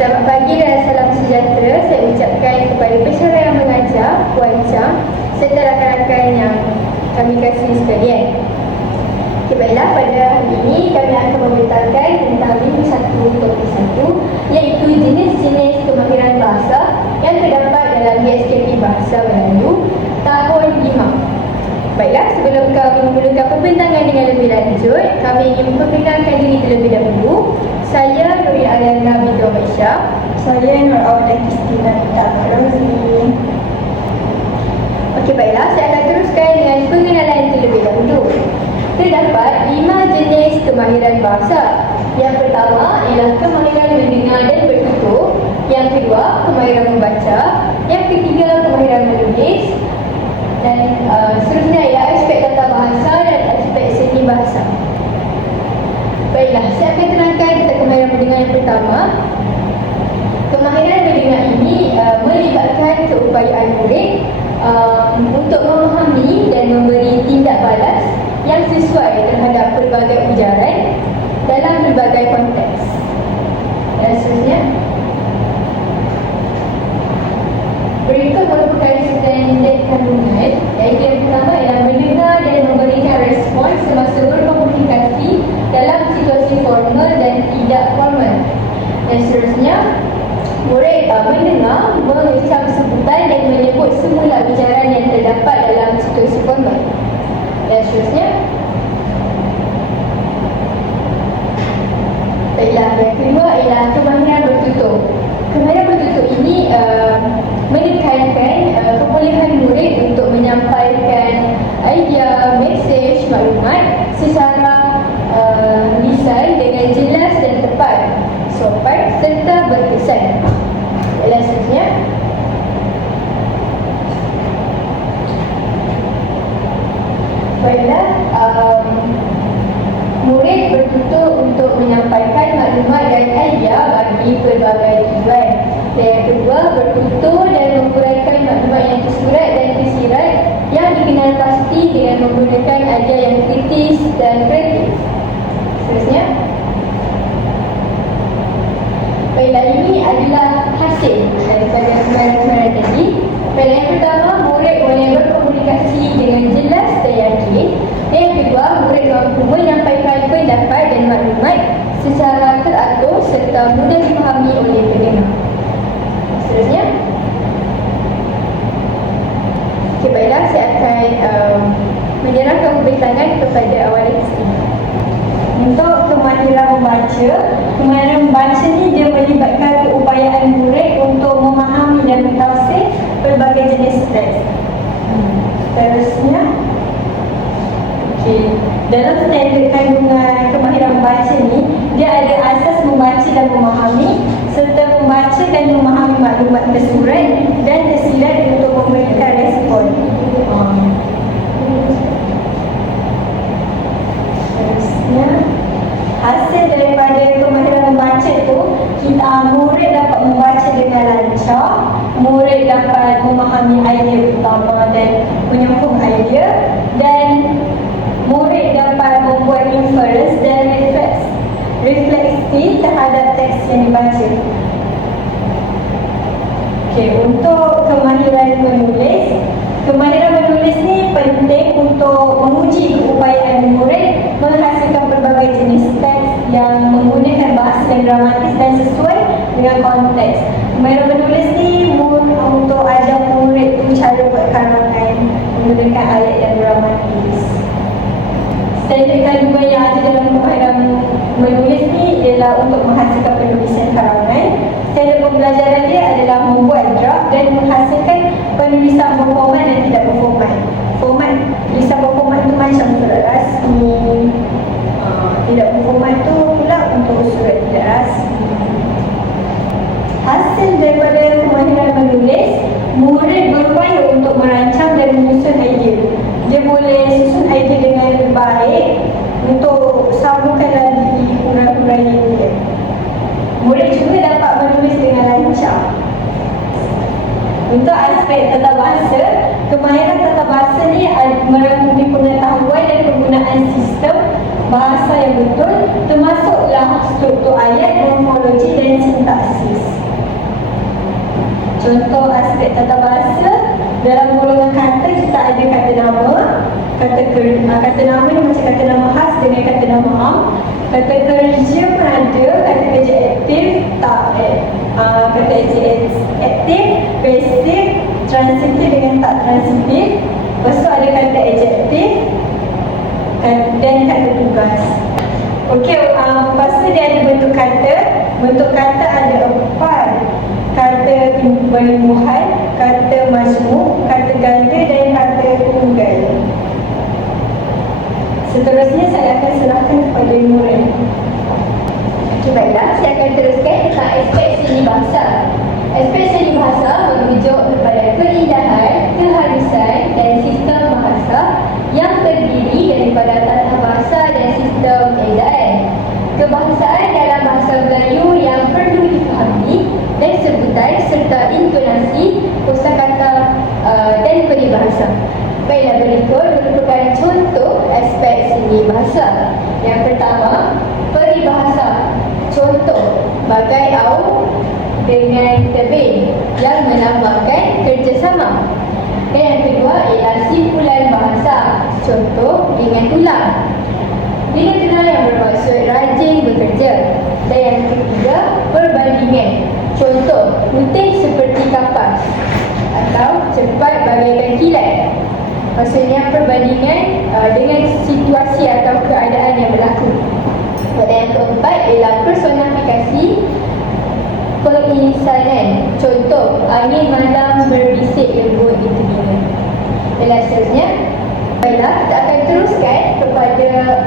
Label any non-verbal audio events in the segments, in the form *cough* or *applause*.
Selamat pagi dan salam sejahtera. Saya ucapkan kepada pesyarah yang mengajar, Puan Chang serta rakan-rakan yang kami kasih sekalian. Okay, baiklah, pada hari ini kami akan membentangkan tentang minggu satu topik satu iaitu jenis-jenis kemahiran bahasa yang terdapat dalam GSKP Bahasa Melayu tahun 5. Baiklah, sebelum kami memulakan pembentangan dengan lebih lanjut, kami ingin memperkenalkan diri terlebih dahulu. Saya Nuri Aliana binti Ahmad. Saya Nur Aulia Kristina Nita Rozi. Okey, baiklah. Saya akan teruskan dengan pengenalan terlebih dahulu. Terdapat lima jenis kemahiran bahasa. Yang pertama ialah kemahiran mendengar dan bertutur. Yang kedua, kemahiran membaca. Yang ketiga, kemahiran menulis. Dan uh, seterusnya ialah aspek tata bahasa dan aspek seni bahasa. Baiklah, saya akan terangkan tentang kemahiran mendengar yang pertama. Kemahiran mendengar ini uh, melibatkan keupayaan murid uh, untuk memahami dan memberi tindak balas yang sesuai terhadap pelbagai ujaran dalam berbagai konteks. Dan seterusnya, Berikut merupakan standard kandungan iaitu yang pertama ialah mendengar dan memberikan respon semasa berkomunikasi dalam situasi formal dan tidak formal. Dan seterusnya, murid uh, mendengar, mengecam sebutan dan menyebut semula bicaran yang terdapat dalam situasi formal. Dan seterusnya, Baiklah, yang kedua ialah kemahiran bertutur. Kemahiran bertutur ini uh, menekankan uh, kebolehan murid untuk menyampaikan idea, mesej, maklumat secara uh, lisan dengan jelas dan tepat, sopan serta berkesan. Baiklah, seterusnya. Baiklah, um, Murid bertutur untuk menyampaikan maklumat dan idea bagi pelbagai tujuan. Dan yang kedua, bertutur dan menguraikan maklumat yang tersurat dan tersirat yang dikenal pasti dengan menggunakan idea yang kritis dan kreatif. Seterusnya. Baiklah, ini adalah hasil daripada kemahiran-kemahiran tadi. Baiklah, yang pertama, murid boleh berkomunikasi dengan jelas dan yakin. Dan yang kedua, murid mampu menyampaikan pendapat dan maklumat secara teratur serta mudah dipahami oleh pendengar. Seterusnya. Okey, baiklah saya akan um, pembintangan kepada awal Kristina. Untuk kemahiran membaca, kemahiran membaca ni dia melibatkan keupayaan murid untuk memahami dan mentafsir pelbagai jenis teks. Seterusnya, Okey. Dalam standard kandungan kemahiran membaca ni, dia ada asas membaca dan memahami serta membaca dan memahami maklumat tersurat dan tersirat untuk memberikan respon. Seterusnya, hasil daripada kemahiran membaca tu, kita uh, murid dapat membaca dengan lancar, murid dapat memahami idea utama dan menyambung idea dan murid dapat membuat inference dan refleks refleksi terhadap teks yang dibaca. Okey, untuk kemahiran menulis, kemahiran menulis ni penting untuk menguji keupayaan murid menghasilkan dan sesuai dengan konteks. Kemahiran menulis ni untuk ajar murid tu cara berkarangan menggunakan ayat yang dramatis standard kandungan yang ada dalam kemahiran menulis ni ialah untuk menghasilkan penulisan karangan. Standard pembelajaran dia adalah membuat draft dan menghasilkan penulisan berformat bahasa yang betul termasuklah struktur ayat, morfologi dan sintaksis. Contoh aspek tata bahasa dalam golongan kata kita ada kata nama, kata kerja, ah, kata nama ni macam kata nama khas dengan kata nama am. Kata kerja pun ada, kata kerja aktif, tak eh, ah, kata kerja aktif, basic, transitif dengan tak transitif. Lepas tu ada kata adjektif, dan kata tugas. Okey, lepas tu dia ada bentuk kata. Bentuk kata ada empat. Kata perluhan, kata majmuk, kata ganda dan kata tunggal. Seterusnya saya akan serahkan kepada murid. Okey, baiklah. Saya akan teruskan tentang aspek seni bahasa. Aspek seni bahasa merujuk kepada keindahan, keharusan dan sistem bahasa yang terdiri daripada tata bahasa dan sistem ejaan. Kebahasaan dalam bahasa Melayu yang perlu difahami dan sebutan serta intonasi, kosakata uh, dan peribahasa. Baiklah berikut merupakan contoh aspek seni bahasa. Yang pertama, peribahasa. Contoh, bagai au dengan tebing yang melambangkan kerjasama. Dan yang kedua ialah simpulan bahasa. Contoh, dengan tulang. Dengan yang bermaksud rajin bekerja. Dan yang ketiga, perbandingan. Contoh, putih seperti kapas atau cepat bagaikan kilat. Maksudnya perbandingan uh, dengan situasi atau keadaan yang berlaku. Dan yang keempat ialah personifikasi penginsanan. Contoh, angin malam berbisik lembut di telinga. Dan seterusnya, baiklah, kita akan teruskan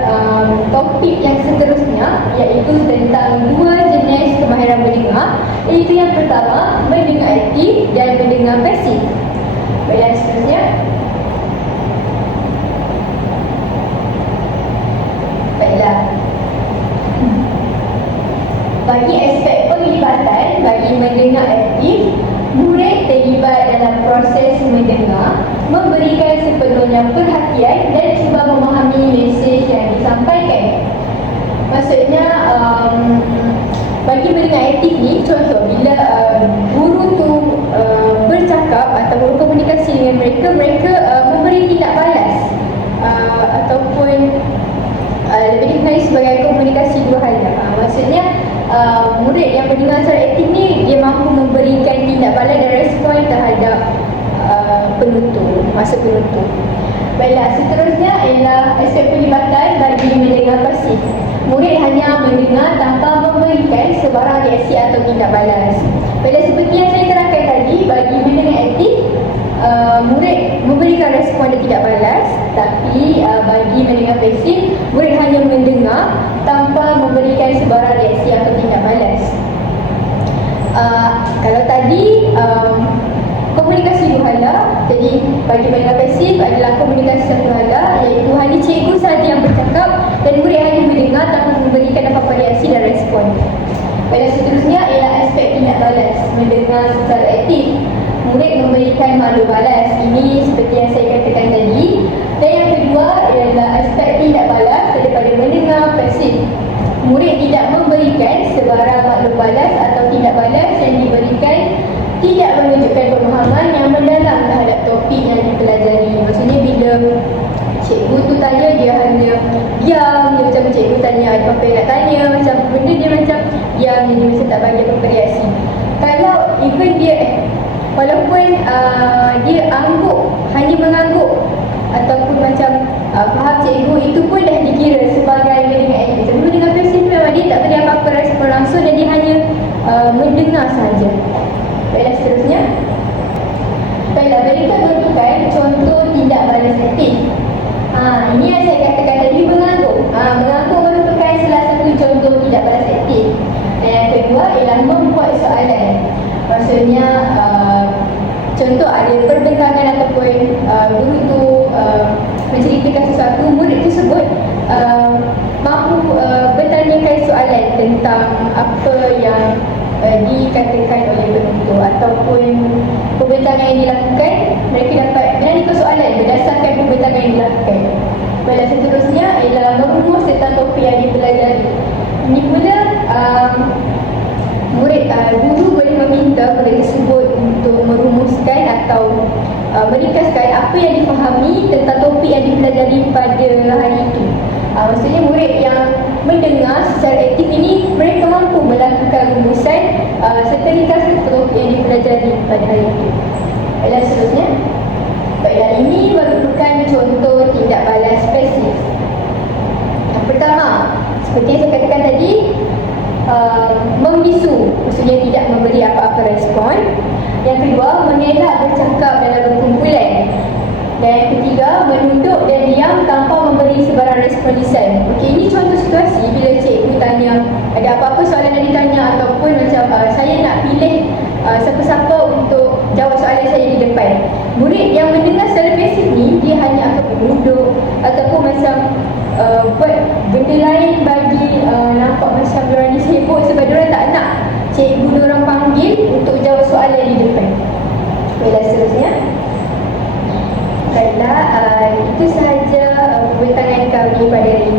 um, topik yang seterusnya iaitu tentang dua jenis kemahiran mendengar iaitu yang pertama, mendengar aktif dan mendengar pasif. Baiklah, seterusnya, Baiklah. *laughs* Bagi aspek penglibatan, bagi mendengar aktif, murid terlibat dalam proses mendengar, memberikan sepenuhnya perhatian dan cuba memahami mesej yang disampaikan. Maksudnya, um, bagi mendengar aktif ni, contoh bila uh, guru tu uh, bercakap atau berkomunikasi dengan mereka, mereka uh, memberi tindak balas uh, ataupun uh, lebih dikenali sebagai komunikasi dua hala. Uh, maksudnya uh, murid yang mendengar secara aktif ni dia mampu memberikan tindak balas dan respon terhadap uh, penutur, masa penutur. Baiklah, seterusnya ialah aspek pelibatan bagi mendengar pasif. Murid hanya mendengar tanpa memberikan sebarang reaksi atau tindak balas. Baiklah, seperti yang saya terangkan tadi, bagi mendengar aktif, uh, murid memberikan respon dan tidak balas tapi uh, bagi mendengar pasif adalah komunikasi satu hala iaitu hanya cikgu sahaja yang bercakap dan murid hanya mendengar tanpa memberikan apa-apa reaksi dan respon pada seterusnya ialah aspek tindak balas mendengar secara aktif murid memberikan maklum balas. Ini seperti yang saya katakan tadi. Dan yang kedua ialah aspek tindak balas daripada mendengar pasif. Murid tidak memberikan sebarang maklum balas atau tindak balas yang diberikan tidak menunjukkan pemahaman yang mendalam terhadap topik yang dipelajari. Maksudnya bila cikgu tu tanya dia hanya diam dia macam cikgu tanya apa yang nak tanya macam benda dia macam diam dia macam tak bagi apa-apa reaksi. Kalau even dia walaupun uh, dia angguk hanya mengangguk ataupun macam uh, faham cikgu itu pun dah dikira sebagai mendengar aktif sebelum dengan pasif memang dia tak beri apa-apa respon langsung dan dia hanya uh, mendengar sahaja baiklah seterusnya baiklah berikut menunjukkan contoh tindak balas aktif Ha, ini yang saya katakan tadi mengangguk. Ha, mengangguk merupakan salah satu contoh tidak balas aktif. Dan yang kedua ialah membuat soalan. Maksudnya uh, contoh ada perbincangan ataupun uh, guru tu uh, menceritakan sesuatu murid tersebut uh, mahu uh, bertanyakan soalan tentang apa yang uh, dikatakan oleh penutur ataupun perbincangan yang dilakukan mereka dapat menanyakan soalan berdasarkan perbincangan yang dilakukan. Baiklah seterusnya ialah merumus tentang topik yang dipelajari. Ini pula um, murid uh, guru boleh meminta murid tersebut untuk merumuskan meringkaskan apa yang difahami tentang topik yang dipelajari pada hari itu. Uh, maksudnya murid yang mendengar secara aktif ini mereka mampu melakukan rumusan uh, serta ringkasan topik yang dipelajari pada hari itu. Baiklah seterusnya. Baiklah ini merupakan contoh tindak balas pasif. Yang pertama, seperti yang saya katakan tadi, uh, membisu, maksudnya tidak memberi apa-apa respon. Yang kedua, mengelak bercakap dalam berkumpulan. Dan yang ketiga, menunduk dan diam tanpa memberi sebarang respon lisan. Okey, ini contoh situasi bila cikgu tanya ada apa-apa soalan yang ditanya ataupun macam uh, saya nak pilih uh, siapa-siapa untuk jawab soalan saya di depan. Murid yang mendengar secara pasif ni, dia hanya akan menunduk ataupun macam uh, buat benda lain bagi uh, nampak macam diorang ni sibuk sebab diorang tak nak cikgu diorang panggil untuk jawab soalan di depan. Baiklah seterusnya. Baiklah, uh, itu sahaja everybody